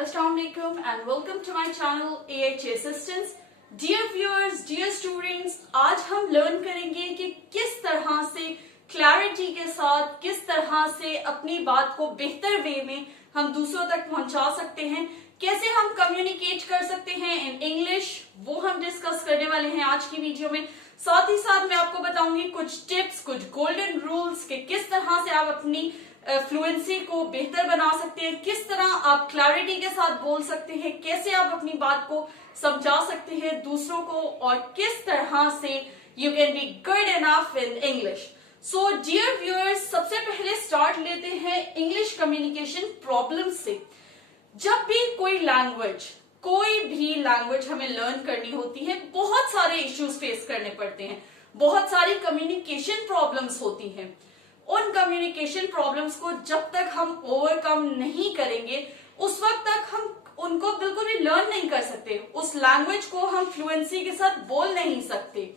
Assalamu alaikum and welcome to my channel AHA Assistance. Dear viewers, dear students, आज हम learn करेंगे कि किस तरह से क्लैरिटी के साथ किस तरह से अपनी बात को बेहतर वे में हम दूसरों तक पहुंचा सकते हैं, कैसे हम कम्युनिकेट कर सकते हैं इन इंग्लिश, वो हम डिस्कस करने वाले हैं आज की वीडियो में। साथ ही साथ मैं आपको बताऊंगी कुछ टिप्स, कुछ गोल्डन रूल्स कि किस तरह से आप अपनी फ्लुएंसी को बेहतर बना सकते हैं, किस तरह आप क्लैरिटी के साथ बोल सकते हैं, कैसे आप अपनी बात को समझा सकते हैं दूसरों को, और किस तरह से you can be good enough in English. So dear viewers, सबसे पहले स्टार्ट लेते हैं इंग्लिश कम्युनिकेशन प्रॉब्लम से। जब भी कोई भी लैंग्वेज हमें लर्न करनी होती है, बहुत सारे इश्यूज फेस करने पड़ते हैं, बहुत सारी कम्युनिकेशन प्रॉब्लम्स होती हैं। उन कम्युनिकेशन प्रॉब्लम्स को जब तक हम ओवरकम नहीं करेंगे उस वक्त तक हम उनको बिल्कुल भी लर्न नहीं कर सकते, उस लैंग्वेज को हम फ्लुएंसी के साथ बोल नहीं सकते।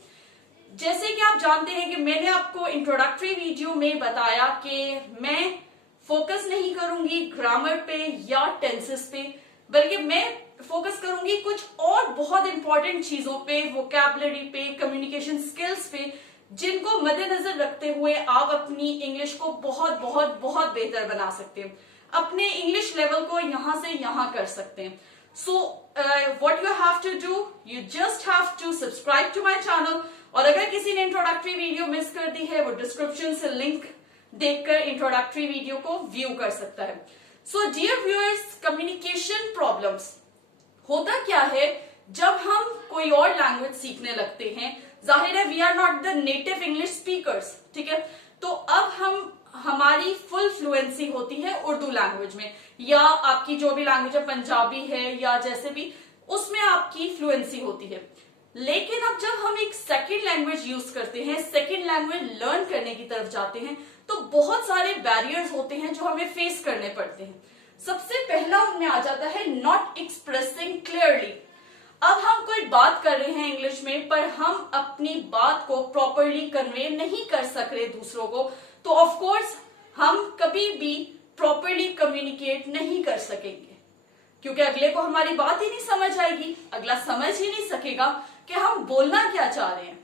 जैसे कि आप जानते हैं कि मैंने आपको इंट्रोडक्टरी वीडियो में बताया कि मैं फोकस नहीं करूंगी ग्रामर पे या टेंसेस पे, बल्कि मैं फोकस करूंगी कुछ और बहुत इंपॉर्टेंट चीजों पे, वोकैबुलरी पे, कम्युनिकेशन स्किल्स पे, जिनको मद्देनजर रखते हुए आप अपनी इंग्लिश को बहुत बहुत बहुत बेहतर बना सकते हैं, अपने इंग्लिश लेवल को यहां से यहां कर सकते हैं। So what you have to do, you just have to subscribe to my channel, और अगर किसी ने इंट्रोडक्टरी वीडियो मिस कर दी है, वो डिस्क्रिप्शन से लिंक देखकर इंट्रोडक्टरी वीडियो को व्यू कर सकता है। So dear viewers, communication problems होता क्या है जब हम कोई और लैंग्वेज सीखने लगते हैं। जाहिर है we are not the native English speakers, ठीक है, तो अब हमारी फुल फ्लुएंसी होती है उर्दू लैंग्वेज में, या आपकी जो भी लैंग्वेज है, पंजाबी है या जैसे भी, उसमें आपकी फ्लुएंसी होती है। लेकिन अब जब हम एक सेकेंड लैंग्वेज यूज करते हैं, सेकेंड लैंग्वेज लर्न करने की तरफ जाते हैं, तो बहुत सारे बैरियर्स होते हैं जो हमें फेस करने पड़ते हैं। सबसे पहला उनमें आ जाता है नॉट एक्सप्रेसिंग क्लियरली। अब हम कोई बात कर रहे हैं इंग्लिश में, पर हम अपनी बात को प्रॉपरली कन्वे नहीं कर सक रहे दूसरों को, तो ऑफ कोर्स हम कभी भी प्रॉपरली कम्युनिकेट नहीं कर सकेंगे, क्योंकि अगले को हमारी बात ही नहीं समझ आएगी, अगला समझ ही नहीं सकेगा कि हम बोलना क्या चाह रहे हैं।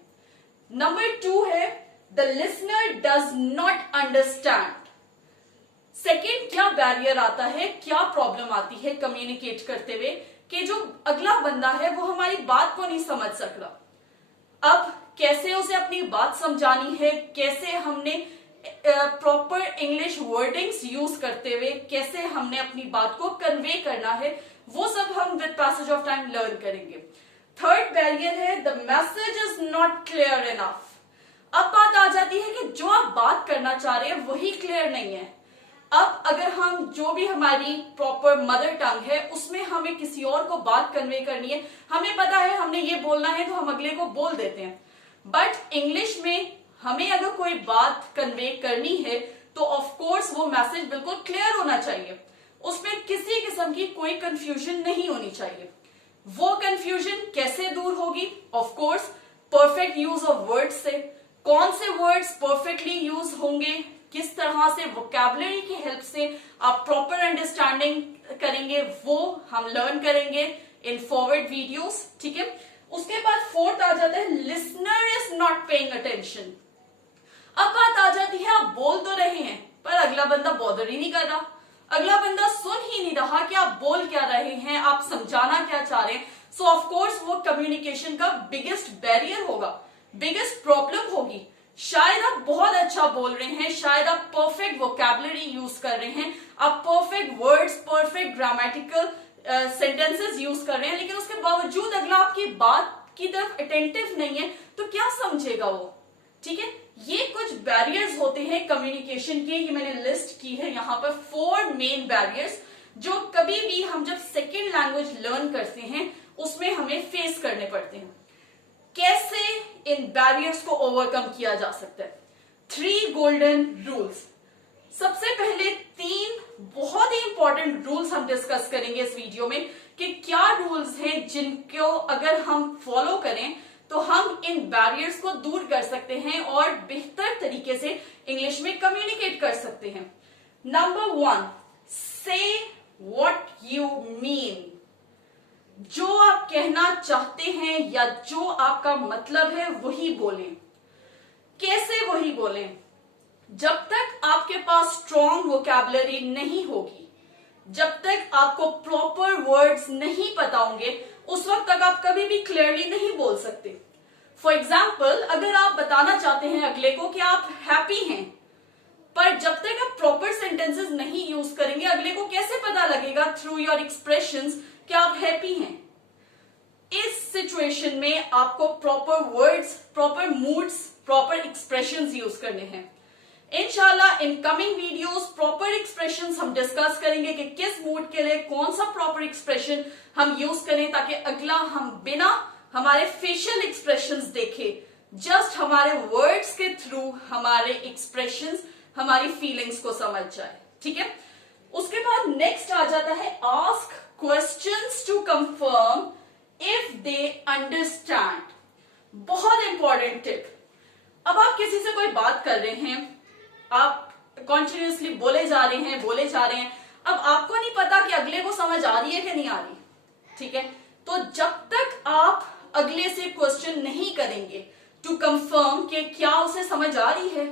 नंबर 2 है the listener does not understand. Second क्या बैरियर आता है, क्या प्रॉब्लम आती है कम्युनिकेट करते हुए, कि जो अगला बंदा है वो हमारी बात को नहीं समझ सक रहा। अब कैसे उसे अपनी बात समझानी है, कैसे हमने प्रॉपर इंग्लिश वर्डिंग्स यूज करते हुए कैसे हमने अपनी बात को कन्वे करना है, वो सब हम with passage of time learn करेंगे। थर्ड बैरियर है the message is not clear enough. अब बात आ जाती है कि जो आप बात करना चाह रहे हैं वही क्लियर नहीं है। अब अगर हम जो भी हमारी प्रॉपर मदर टंग है उसमें हमें किसी और को बात कन्वे करनी है, हमें पता है हमने ये बोलना है तो हम अगले को बोल देते हैं, बट इंग्लिश में हमें अगर कोई बात कन्वे करनी है तो ऑफ कोर्स वो मैसेज बिल्कुल क्लियर होना चाहिए, उसमें किसी किस्म की कोई कंफ्यूजन नहीं होनी चाहिए। वो कंफ्यूजन कैसे दूर होगी? Of course perfect use of words से। कौन से वर्ड्स परफेक्टली यूज होंगे, किस तरह से वोकैबुलरी की हेल्प से आप प्रॉपर अंडरस्टैंडिंग करेंगे, वो हम लर्न करेंगे इन फॉरवर्ड वीडियोस, ठीक है। उसके बाद फोर्थ आ जाता है listener is not paying attention. अब बात आ जाती है आप बोल तो रहे हैं पर अगला बंदा बॉदर ही नहीं कर रहा, अगला बंदा सुन ही नहीं रहा कि आप बोल क्या रहे हैं, आप समझाना क्या चाह रहे हैं। सो ऑफ कोर्स वो कम्युनिकेशन का बिगेस्ट बैरियर होगा, बिगेस्ट प्रॉब्लम होगी। शायद आप बहुत अच्छा बोल रहे हैं, शायद आप परफेक्ट वोकैबुलरी यूज कर रहे हैं, आप perfect words, perfect grammatical sentences use कर रहे हैं, लेकिन उसके बावजूद अगला आपकी बात की तरफ अटेंटिव नहीं है, तो क्या समझेगा वो, ठीक है। ये कुछ बैरियर्स होते हैं कम्युनिकेशन के, ये मैंने लिस्ट की है यहाँ पर 4 मेन बैरियर्स जो कभी भी हम जब सेकेंड लैंग्वेज लर्न करते हैं उसमें हमें फेस करने पड़ते हैं। कैसे इन बैरियर्स को ओवरकम किया जा सकता है? 3 गोल्डन रूल्स। सबसे पहले 3 बहुत ही इंपॉर्टेंट रूल्स हम डिस्कस करेंगे इस वीडियो में कि क्या रूल्स हैं जिनको अगर हम फॉलो करें तो हम इन बैरियर्स को दूर कर सकते हैं और बेहतर तरीके से इंग्लिश में कम्युनिकेट कर सकते हैं। नंबर 1, से what you mean. जो आप कहना चाहते हैं या जो आपका मतलब है वही बोलें. कैसे वही बोलें? जब तक आपके पास स्ट्रॉन्ग वोकैबुलरी नहीं होगी, जब तक आपको प्रॉपर वर्ड्स नहीं पता होंगे, उस वक्त तक आप कभी भी क्लियरली नहीं बोल सकते. फॉर एग्जाम्पल, अगर आप बताना चाहते हैं अगले को कि आप हैप्पी हैं, पर जब तक आप प्रॉपर सेंटेंसेस नहीं यूज करेंगे, अगले को कैसे पता लगेगा थ्रू योर एक्सप्रेशंस कि आप हैप्पी हैं? इस सिचुएशन में आपको proper words, proper moods, proper expressions use करने हैं. इंशाल्लाह in coming videos proper expressions हम डिस्कस करेंगे कि किस मूड के लिए कौन सा प्रॉपर एक्सप्रेशन हम यूज करें, ताकि अगला हम बिना हमारे फेशियल एक्सप्रेशंस देखे, जस्ट हमारे वर्ड्स के थ्रू हमारे एक्सप्रेशंस, हमारी फीलिंग्स को समझ जाए. ठीक है. उसके बाद नेक्स्ट आ जाता है ask questions to confirm if they understand. बहुत इंपॉर्टेंट टिप. अब आप किसी से कोई बात कर रहे हैं, आप कॉन्टिन्यूसली बोले जा रहे हैं, अब आपको नहीं पता कि अगले को समझ आ रही है कि नहीं आ रही. ठीक है. तो जब तक आप अगले से क्वेश्चन नहीं करेंगे टू कंफर्म कि क्या उसे समझ आ रही है.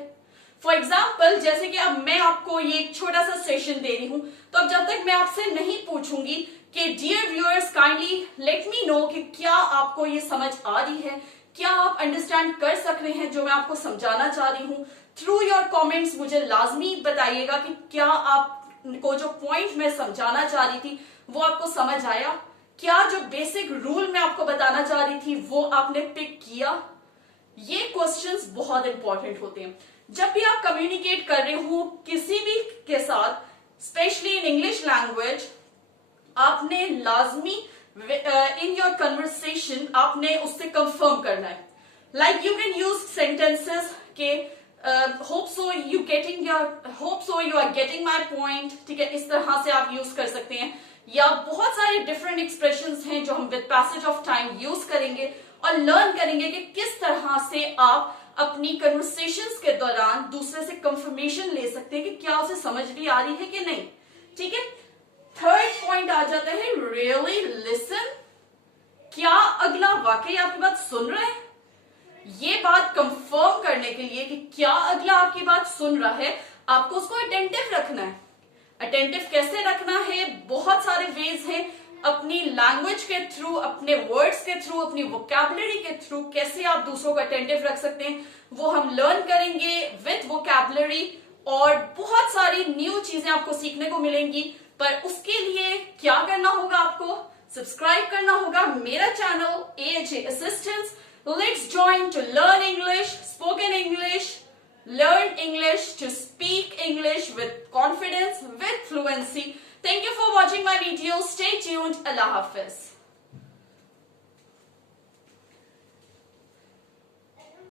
फॉर एग्जाम्पल, जैसे कि अब मैं आपको ये एक छोटा सा सेशन दे रही हूं, तो अब जब तक मैं आपसे नहीं पूछूंगी कि dear viewers kindly let me know कि क्या आपको ये समझ आ रही है, क्या आप अंडरस्टैंड कर सक रहे हैं जो मैं आपको समझाना चाह रही हूं, थ्रू योर कमेंट्स मुझे लाजमी बताइएगा कि क्या आपको जो पॉइंट मैं समझाना चाह रही थी वो आपको समझ आया, क्या जो बेसिक रूल मैं आपको बताना चाह रही थी वो आपने पिक किया. ये क्वेश्चंस बहुत इंपॉर्टेंट होते हैं. जब भी आप कम्युनिकेट कर रहे हो किसी भी के साथ, स्पेशली इन इंग्लिश लैंग्वेज, आपने लाजमी इन योर कन्वर्सेशन आपने उससे कंफर्म करना है. Like you can use sentences के hope so you are getting my point. ठीक है, इस तरह से आप यूज कर सकते हैं. या बहुत सारे डिफरेंट एक्सप्रेशंस हैं जो हम with passage of time use करेंगे और लर्न करेंगे कि किस तरह से आप अपनी कन्वर्सेशंस के दौरान दूसरे से कंफर्मेशन ले सकते हैं कि क्या उसे समझ भी आ रही है कि नहीं. ठीक है. थर्ड पॉइंट आ जाता है रियली लिसन. क्या अगला वाकई आपकी बात सुन रहा है? ये बात कंफर्म करने के लिए कि क्या अगला आपकी बात सुन रहा है, आपको उसको अटेंटिव रखना है. अटेंटिव कैसे रखना है? बहुत सारे वेज हैं. अपनी लैंग्वेज के थ्रू, अपने वर्ड्स के थ्रू, अपनी वोकैबुलरी के थ्रू कैसे आप दूसरों को अटेंटिव रख सकते हैं वो हम लर्न करेंगे विद वोकैबुलरी. और बहुत सारी न्यू चीजें आपको सीखने को मिलेंगी. पर उसके लिए क्या करना होगा? आपको सब्सक्राइब करना होगा मेरा channel AHA Assistance. Let's join to learn English, spoken English, learn English to speak English with confidence, with fluency. Thank you for watching my video. Stay tuned. Allah Hafiz.